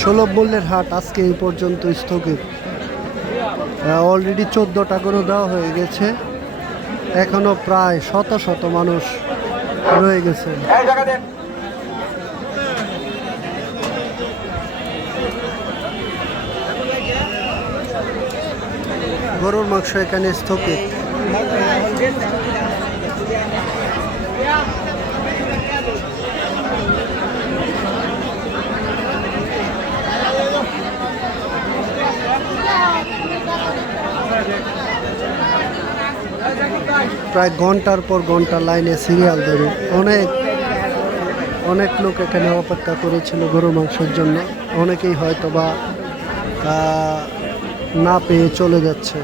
সুলভ মূল্যের হাট আজকে এই পর্যন্ত স্থগিত। অলরেডি 14টা গরু দেওয়া হয়ে গেছে, এখনো প্রায় শত শত মানুষ রয়ে গেছে। গরুর মাংস এখানে স্থগিত। প্রায় ঘন্টার পর ঘন্টা লাইনে সিরিয়াল ধরে অনেক লোক এখানে অপেক্ষা করেছিল গরু মাংসের জন্য। অনেকেই হয়তো বা না পেয়ে চলে যাচ্ছে।